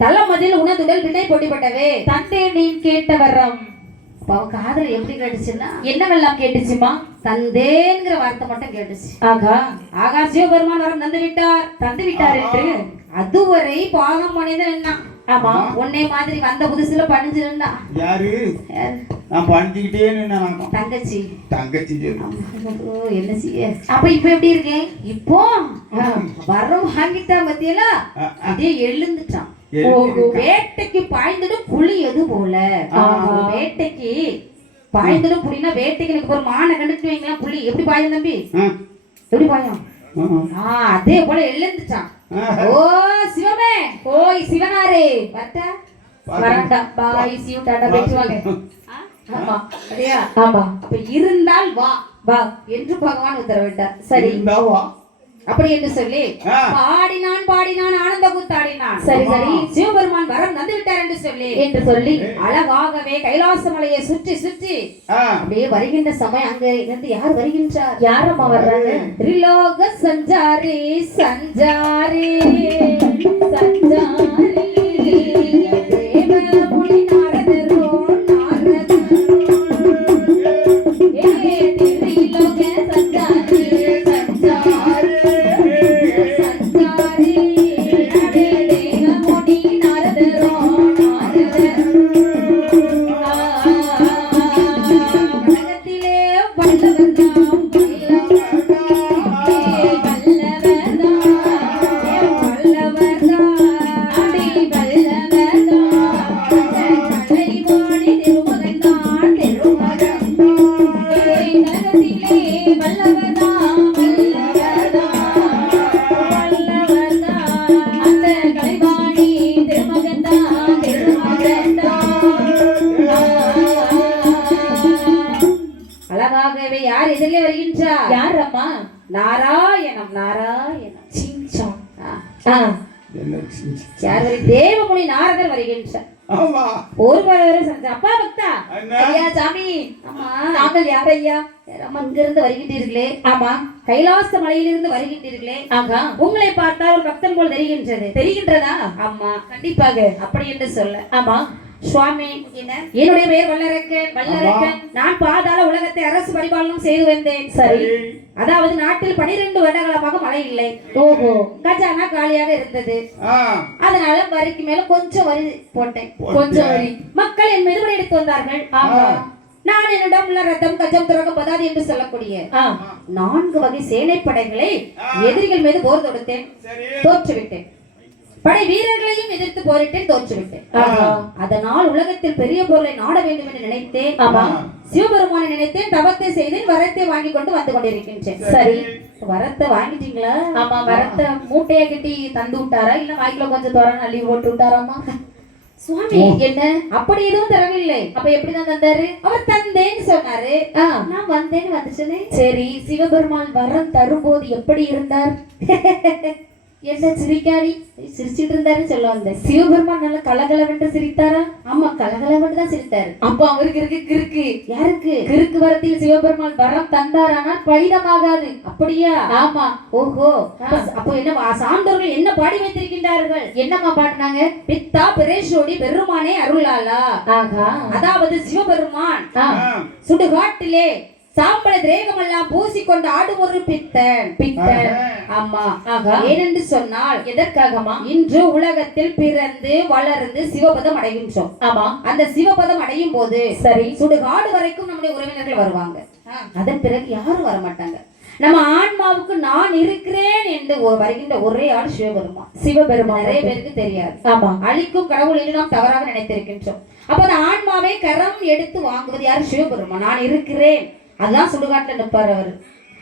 தளமதில் உணதுடல் வினை போட்டிப்பட்டவே. தந்தே நீ கேட்ட வரம் அப்ப அவ காதுல எப்படி கேட்டுச்சுன்னா என்னவெல்லாம் கேட்டுச்சுமா? தந்தேங்கிற வார்த்தை மட்டும் கேட்டுச்சு. ஆகா. ஆகா சிவபெருமான் வரம் தந்து விட்டார். தந்து விட்டார் என்று? அதுவரை பாகம் மனிதன் என்ன ஆமா. உன்னை மாதிரி வந்த புதுசுல பணிஞ்சிருந்தா யாரு? நான் பணிச்சுக்கிட்டே நின்னு தங்கச்சி. தங்கச்சி என்ன செய்ய? அப்ப இப்ப எப்படி இருக்கேன்? இப்போ? வரம் வாங்கிட்டான் பத்தியலா ஆ, ஆ. அப்படியே எழுந்துட்டான். வேட்டைக்கு பாய்ந்ததும் புலி எது போல. வேட்டைக்கு பாய்ந்ததும் புலினா வேட்டைக்கு எனக்கு ஒரு மானை கண்டுட்டு வைங்களா புலி. எப்படி பாயும் தம்பி? எப்படி பாயும்? அதே போல எழுந்துட்டான் ஆ. ஓ சிவமே. ஓய் சிவனாரே. வரட்டா? வரண்டா. பாய் சிவ டாடா ஆமா. ஆமா. அப்ப இருந்தால் வா. வா. என்று பகவான் உத்தரவிட்டார். சரி. வா. அப்படி என்று சொல்லி. பாடினான் பாடினான் ஆனந்த கூத்தாடினான் சரி. சரி சிவபெருமான் வரம் தந்து விட்டார் என்று சொல்லி என்று சொல்லி அழகாகவே கைலாச மலையை சுற்றி சுற்றி அப்படியே வருகின்ற சமயம் அங்க இருந்து யார் வருகின்றார்? யாரம்மா வர்றாங்க திரிலோக சஞ்சாரி சஞ்சாரி சஞ்சாரி. யார் எதிரிலே வருகின்றார்? யார் அம்மா நாராயணம். நாராயணம் செஞ்சு? யார் வரை? தேவமுனி நாரதர் வருகின்றார். ஒருவர் சஞ்ச அப்பா பக்தா? என்ன? ஐயா சாமி. ஆமா நாங்கள் யார் ஐயா அம்மா இங்கிருந்து வருகின்றீர்களே? ஆமா. கைலாச மலையிலிருந்து வருகின்றீர்களே? ஆகா. உங்களை பார்த்தால் ஒரு பக்தன் போல் தெரிகின்றது. தெரிகின்றதா? ஆமா. கண்டிப்பாக. அப்படி என்று சொல்ல. ஆமா. சுவாமி என்னுடைய பெயர் வல்லரக்கன் வல்லரக்கன். நான் பாதாள உலகத்தை அரசு பரிபாலனம் செய்து வந்தேன். சரி. அதாவது நாட்டில் பனிரெண்டு வருடகாலமாக மழை இல்லை. ஓஹோ. கஜானா காலியாக இருந்தது. அதனால வரிக்கு மேல கொஞ்சம் வரி போட்டேன். கொஞ்சம் வரி. மக்கள் என் மீது எடுத்து வந்தார்கள் ஆமா. நான் என்னிடம் உள்ள ரத்தம் கஜம் துறக்கம் பதாதி என்று சொல்லக்கூடிய நான்கு வகை சேனைப்படைகளை எதிரிகள் மீது போர் தொடுத்தேன். தோற்றுவிட்டேன். படை வீரர்களையும் எதிர்த்து போரிட்டேன் தோற்றுவிட்டேன். அதனால் உலகத்தில் பெரிய பொருளை நாட வேண்டும் என்று நினைத்தேன். ஆமா. சிவபெருமானை நினைத்தேன். தவத்தை செய்தேன். வரத்தை வாங்கி கொண்டு வந்து கொண்டிருக்கின்றேன். சரி. வரத்தை வாங்கிட்டீங்களா? ஆமா வரத்த மூட்டைய கட்டி தந்து விட்டாரா? இல்ல வாய்க்குல கொஞ்சம் தோற அள்ளி போட்டு விட்டாராமா? சுவாமி என்ன? அப்படி எதுவும் தரவில்லை. அப்ப எப்படிதான் தந்தாரு? அவர் தந்தேன்னு சொன்னாரு. நான் வந்தேன்னு வந்துச்சுனே சரி. சிவபெருமான் வரம் தரும்போது எப்படி இருந்தார்? என்ன சிரிக்காடி சிரிச்சிட்டு இருந்தாருன்னு சொல்ல வந்தேன் சிவபெருமான் நல்ல கலகலவென்று சிரித்தாரா? ஆமா கலகலவட்டு தான் சிரித்தாரு. அப்ப அவருக்கு இருக்கு கிறுக்கு. யாருக்கு? கிறுக்கு வரத்தில் சிவபெருமான் வரம் தந்தாரானால் பலிதமாகாது. அப்படியா? ஆமா. ஓஹோ. அப்ப- என்ன சான்றோர்கள் என்ன பாடி வைத்திருக்கின்றார்கள்? என்னம்மா பாடினாங்க? பித்தா பிரேஷோடி பெருமானே அருளாளா. ஆகா அதாவது சிவபெருமான் சுடுகாட்டிலே சாம்பலை திரேகமெல்லாம் பூசிக்கொண்டு ஆடும் ஒரு பித்தன். பித்தன் ஆமா ஆகா ஏனென்று சொன்னால் எதற்காகமா இன்று உலகத்தில் பிறந்து வளர்ந்து சிவபதம் அடைகின்றோம். ஆமா. அந்த சிவபதம் அடையும் போது சரி. சுடுகாடு வரைக்கும் நம்முடைய உறவினர்கள் வருவாங்க. அதன் பிறகு யாரும் வர மாட்டாங்க நம்ம ஆன்மாவுக்கு நான் இருக்கிறேன் என்று வருகின்ற ஒரே ஆள் சிவபெருமான். சிவபெருமான். நிறைய பேருக்கு தெரியாது. ஆமா. அழிக்கும் கடவுள் என்று நாம் தவறாக நினைத்திருக்கின்றோம். அப்ப அந்த ஆன்மாவை கரம் எடுத்து வாங்குவது யார்? சிவபெருமான். நான் இருக்கிறேன். அதுதான் சுடுகாட்டுல நிற்பார் அவர்.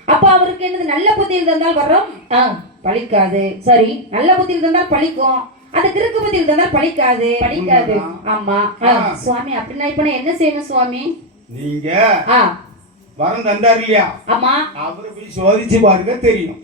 அப்ப அவருக்கு என்னது நல்ல புத்தியில் தந்தால் வரும் ஆ பழிக்காது. சரி நல்ல புத்தியில் தந்தால் பழிக்கும். அது கிறுக்கு புத்தியில் தந்தால் பழிக்காது. படிக்காது ஆமா. சுவாமி அப்படின்னா இப்ப நான் என்ன செய்யணும் சுவாமி? நீங்க வரம் தந்தார் இல்லையா? ஆமா. அவரை போய் சோதிச்சு பாருங்க தெரியும்.